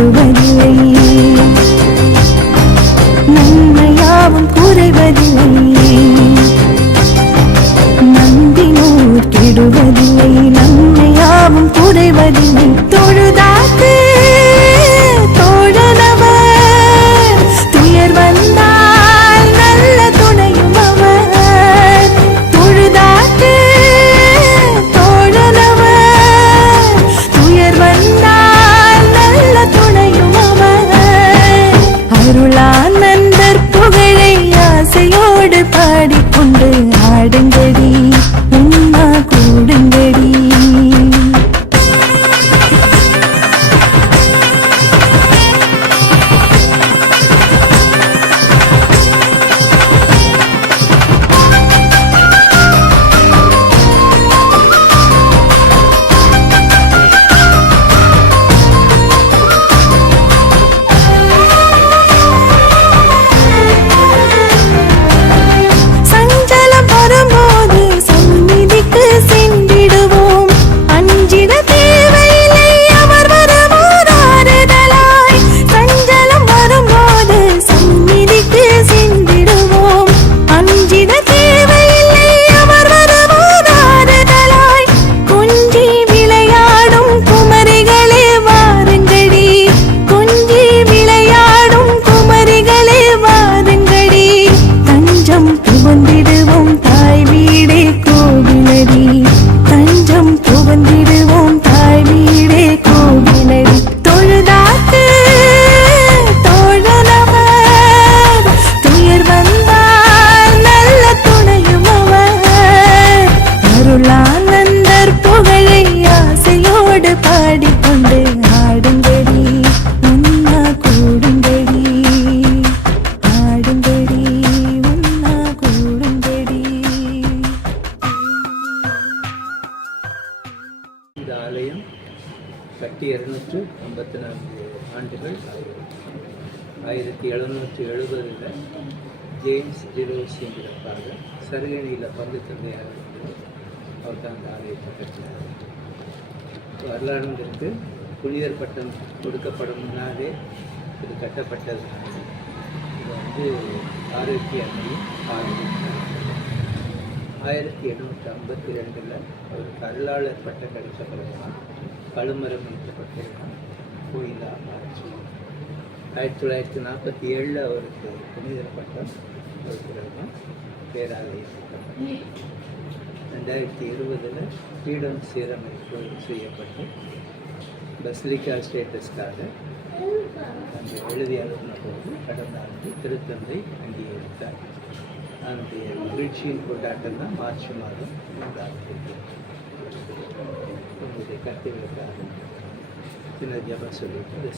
கெடுவதில்லை, நன்மையாவும் குறைவதில்லை. நம்பினோர் கெடுவதில்லை, நன்மையாவும் குறைவதில்லை. தொழுதாக்கு தோழனவர், துயர் வந்தால் நல்ல துணையும் அவர். தொழுதாக்கு தோழனவர், துயர் வந்தால் நல்ல துணையும் அவர். அருளான் நண்பர் புகழை ஆசையோடு பாடிக்கொண்டு ஆடுங்கடி, உம்மா கூடுங்கடி. இந்த ஆலயம் கட்டி 254 ஆண்டுகள். 1770 ஜேம்ஸ் ஜெரோஸ் என்கிறப்பாக சருகணியில் பங்கு தந்தையாக இருந்தது. அவர் தான் அந்த ஆலயத்தை கட்டினார். வரலாறுங்கிறது புனிதர் பட்டம் கொடுக்கப்படும் முன்னாலே இது கட்டப்பட்டது. இது ஆரோக்கிய அன்னையும் 1852 அவருக்கு அருளாளர் பட்டம் கிடைச்ச பிறகுதான் கழுமரம் வைக்கப்பட்டிருந்தான் கோயிலாக மாறிச்சு. 1947 அவருக்கு புனிதர் பட்டம் பிறகுதான் பேராலயம் கட்டப்பட்டது. 2020 பீடம் சீரமைப்பு செய்யப்பட்டு பசிலிக்கா ஸ்டேட்டஸ்க்காக அந்த எழுதி அனுப்பின போது கடந்த ஆண்டு திருத்தந்தை அங்கீகரித்தார். அதனுடைய மகிழ்ச்சியின் கொண்டாட்டம் தான் மார்ச் மாதம் உங்களுடைய கருத்துகளுக்காக சின்ன ஜபம் சொல்லிட்டு